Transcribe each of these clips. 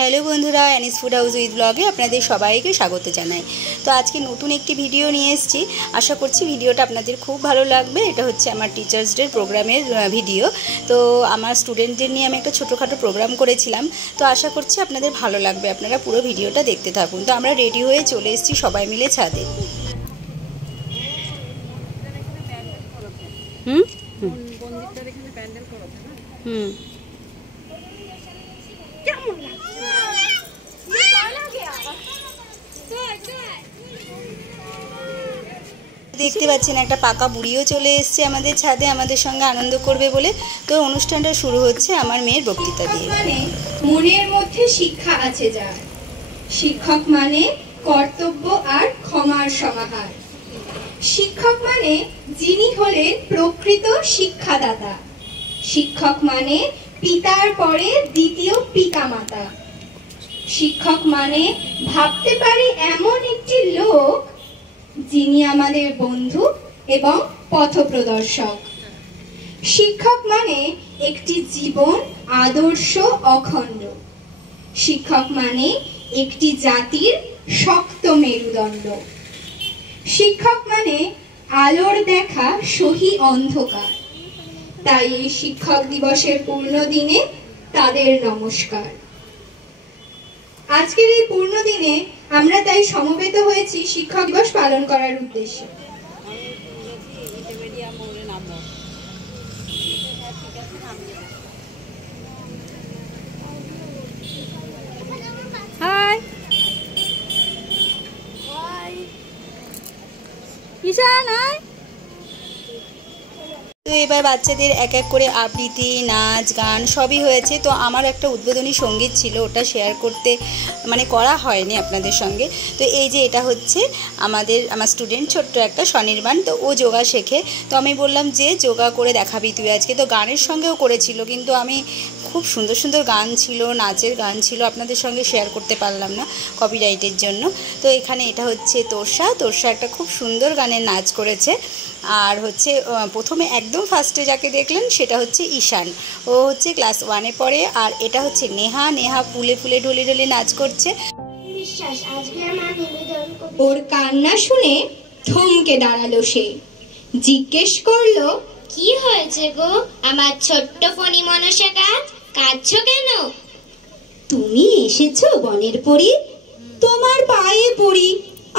Hello বন্ধুরা, anise food house with ব্লগে আপনাদের সবাইকে স্বাগত জানাই। তো আজকে নতুন একটি ভিডিও নিয়ে এসেছি। আশা করছি ভিডিওটা আপনাদের খুব ভালো লাগবে। এটা হচ্ছে আমার টিচার্স ডে প্রোগ্রামের ভিডিও। তো আমার স্টুডেন্টদের নিয়ে আমি একটা ছোটোখাটো প্রোগ্রাম করেছিলাম। তো আশা করছি আপনাদের ভালো লাগবে, আপনারা পুরো ভিডিওটা দেখতে থাকুন। তো আমরা রেডি হয়ে চলে এসেছি সবাই মিলে ছাদে। দেখতে পাচ্ছেন একটা পাকা বুড়িও চলে এসেছে আমাদের ছাদে আমাদের সঙ্গে আনন্দ করবে বলে। তো অনুষ্ঠানটা শুরু হচ্ছে আমার মেয়ের বক্তৃতা দিয়ে। মনের মধ্যে শিক্ষা আছে যার, শিক্ষক মানে কর্তব্য আর ক্ষমার সমাহার। শিক্ষক মানে যিনি হলেন প্রকৃত শিক্ষাদাতা। শিক্ষক মানে পিতার পরে দ্বিতীয় পিতামাতা। শিক্ষক মানে ভাবতে পারি এমন একটি লোক যিনি আমাদের বন্ধু এবং পথপ্রদর্শক। শিক্ষক মানে একটি জীবন আদর্শ অখণ্ড। শিক্ষক মানে একটি জাতির শক্ত মেরুদণ্ড। শিক্ষক মানে আলোর দেখা সহি অন্ধকার। তাই এই শিক্ষক দিবসের পূর্ণ দিনে তাদের নমস্কার। আজকের এই পূর্ণ দিনে আমরা তাই সমবেত হয়েছি শিক্ষক দিবস পালন করার উদ্দেশ্যে। তো এবার বাচ্চাদের এক এক করে আবৃত্তি, নাচ, গান সবই হয়েছে। তো আমার একটা উদ্বোধনী সঙ্গীত ছিল, ওটা শেয়ার করতে করা হয়নি আপনাদের সঙ্গে। তো এই যে এটা হচ্ছে আমার স্টুডেন্ট ছোট্ট একটা স্বনির্বাণ। তো ও যোগা শেখে। তো আমি বললাম যে যোগা করে দেখাবি তুই আজকে। তো গানের সঙ্গেও করেছিল, কিন্তু আমি খুব সুন্দর সুন্দর গান ছিল, নাচের গান ছিল, আপনাদের সঙ্গে শেয়ার করতে পারলাম না কপিরাইটের জন্য। তো এখানে এটা হচ্ছে তোরসা একটা খুব সুন্দর গানের নাচ করেছে। আর হচ্ছে প্রথমে একদম ফার্স্টে যাকে দেখলেন সেটা হচ্ছে ঈশান, ও হচ্ছে ক্লাস 1-এ পড়ে। আর এটা হচ্ছে নেহা ফুলে ফুলে ঢলে ঢলে নাচ করছে। ওর কান্না শুনে থমকে দাঁড়ালো সে, জিজ্ঞেস করলো, কি হয়েছে গো আমার ছোট্ট ফণী মনসা গাছ, কাঁদছো কেন? তুমি এসেছো বনের পরি, তোমার পায়ে পড়ি,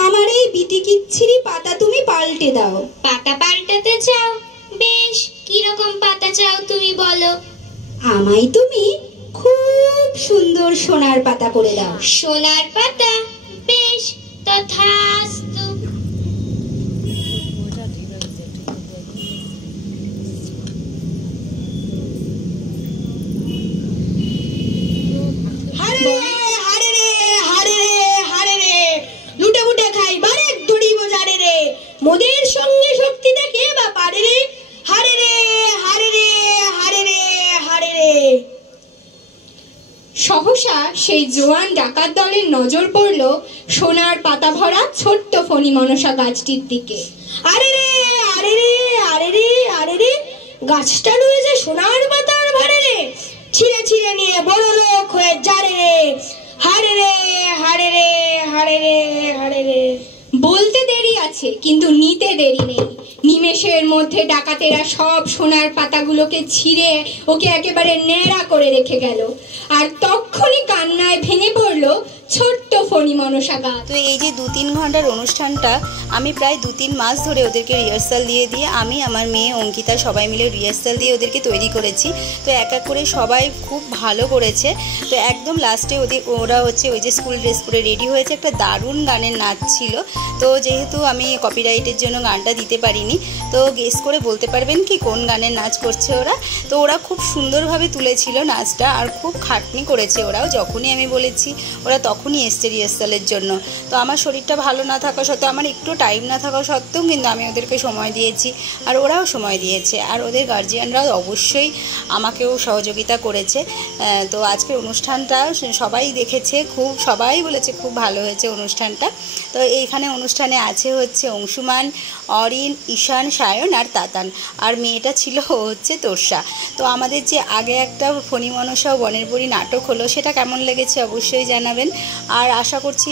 আমার এই বিটিকিচ্ছিরি পাতা তুমি পাল্টে দাও। পাতা পাল্টাতে চাও? বেশ, কিরকম পাতা চাও তুমি বলো। আমায় তুমি খুব সুন্দর সোনার পাতা করে দাও। সোনার পাতা? বেশ, তথাস্তু। মোদের সঙ্গে শক্তি দেখে বা পারে রে, হারে রে হারে রে হারে রে হারে রে। সহসা সেই জোয়ান ডাকাত দলের নজর পড়ল সোনার পাতা ভরা ছোট্ট ফণী মনসা গাছটির দিকে। আরে রে আরে রে আরে রে আরে রে, গাছটা রয়েছে সোনার পাতার ভারে রে, ছিঁড়ে ছিঁড়ে নিয়ে বড় লোক হয়ে যারে রে, হারে রে হারে রে হারে রে হারে রে। বলতে দেরি আছে কিন্তু নিতে দেরি নেই। নিমেষের মধ্যে ডাকাতেরা সব সোনার পাতাগুলোকে ছিঁড়ে ওকে একেবারে ন্যাড়া করে রেখে গেল। আর তখনই কান্নায় ভেঙে পড়ল ছোট্ট ফণী মনসা গাছ। তো এই যে 2-3 ঘন্টার অনুষ্ঠানটা আমি প্রায় 2-3 মাস ধরে ওদেরকে রিহার্সাল দিয়ে আমি, আমার মেয়ে অঙ্কিতা সবাই মিলে রিহার্সাল দিয়ে ওদেরকে তৈরি করেছি। তো এক এক করে সবাই খুব ভালো করেছে। তো একদম লাস্টে ওরা হচ্ছে ওই যে স্কুল ড্রেস পরে রেডি হয়েছে, একটা দারুণ গানের নাচ ছিল। তো যেহেতু আমি কপিরাইটের জন্য গানটা দিতে পারিনি, তো গেস করে বলতে পারবেন কি কোন গানের নাচ করছে ওরা? তো ওরা খুব সুন্দরভাবে তুলেছিল নাচটা, আর খুব খাটনি করেছে ওরাও। যখনই আমি বলেছি ওরা তখনই এসছে রিহার্সালের জন্য। তো আমার শরীরটা ভালো না থাকা সত্ত্বেও, আমার একটু টাইম না থাকা সত্ত্বেও কিন্তু আমি ওদেরকে সময় দিয়েছি, আর ওরাও সময় দিয়েছে, আর ওদের গার্জিয়ানরাও অবশ্যই আমাকেও সহযোগিতা করেছে। তো আজকের অনুষ্ঠানটা সবাই দেখেছে, সবাই বলেছে খুব ভালো হয়েছে অনুষ্ঠানটা। তো এইখানে অনুষ্ঠানে আছে হচ্ছে অংশুমান, অরিন, ঈশান, সায়ন আর তাতান, আর মেয়েটা ছিল হচ্ছে তোর্ষা। তো আমাদের যে আগে একটা ফণী মনসা ও বনের পরী নাটক হলো, সেটা কেমন লেগেছে অবশ্যই জানাবেন। আর আশা করছি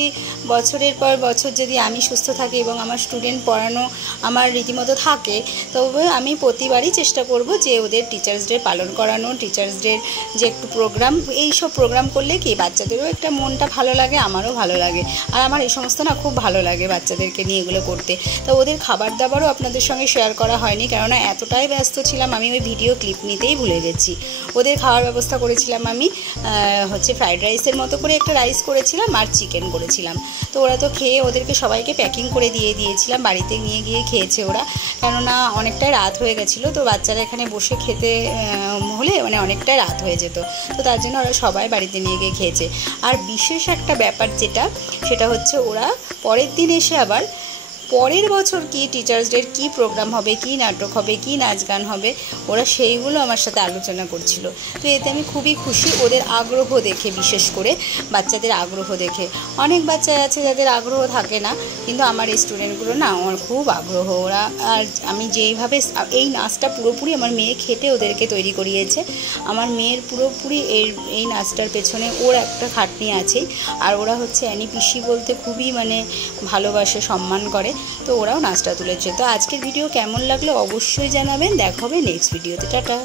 বছরের পর বছর যদি আমি সুস্থ থাকি এবং আমার স্টুডেন্ট পড়ানো আমার রীতিমতো থাকে, তবে আমি প্রতিবারই চেষ্টা করব যে ওদের টিচার্স ডে পালন করানো, টিচার্স ডে যে একটু প্রোগ্রাম, এই সব প্রোগ্রাম করলে কি বাচ্চাদেরও একটা মনটা ভালো লাগে, আমারও ভালো লাগে। আর আমার এই সমস্ত না খুব ভালো লাগে বাচ্চাদেরকে নিয়ে এগুলো করতে। তো ওদের খাবার দাবারও আপনাদের সঙ্গে শেয়ার করা হয়নি, কেননা এতটাই ব্যস্ত ছিলাম আমি ওই ভিডিও ক্লিপ নিতেই ভুলে গেছি। ওদের খাওয়ার ব্যবস্থা করেছিলাম আমি হচ্ছে ফ্রাইড রাইসের মতো করে একটা রাইস করেছিলাম আর চিকেন করেছিলাম। তো ওরা তো খেয়ে ওদেরকে সবাইকে প্যাকিং করে দিয়েছিলাম, বাড়িতে নিয়ে গিয়ে খেয়েছে ওরা, কেননা অনেকটাই রাত হয়ে গেছিলো। তো বাচ্চারা এখানে বসে খেতে হলে মানে অনেকটাই রাত হয়ে যেত, তো তার জন্য ওরা সবাই বাড়িতে নিয়ে গিয়ে খেয়েছে। আর বিশেষ একটা ব্যাপার সেটা হচ্ছে ওরা পরের দিন এসে আবার পরের বছর কি টিচার্স ডের কী প্রোগ্রাম হবে, কী নাটক হবে, কী নাচ গান হবে, ওরা সেইগুলো আমার সাথে আলোচনা করছিল। তো এতে আমি খুবই খুশি, ওদের আগ্রহ দেখে, বিশেষ করে বাচ্চাদের আগ্রহ দেখে। অনেক বাচ্চা আছে যাদের আগ্রহ থাকে না, কিন্তু আমার এই স্টুডেন্টগুলো না আমার খুব আগ্রহ ওরা। আর আমি যেইভাবে এই নাচটা পুরোপুরি আমার মেয়ে খেটে ওদেরকে তৈরি করিয়েছে। আমার মেয়ের পুরোপুরি এই নাচটার পেছনে ওর একটা খাটনি আছেই। আর ওরা হচ্ছে অ্যানি পিসি বলতে খুবই মানে ভালোবাসে, সম্মান করে, তো ওরাও নাচটা তুলেছে। তো আজকের ভিডিও কেমন লাগলো অবশ্যই জানাবেন। দেখা হবে নেক্সট ভিডিওতে। টাটা।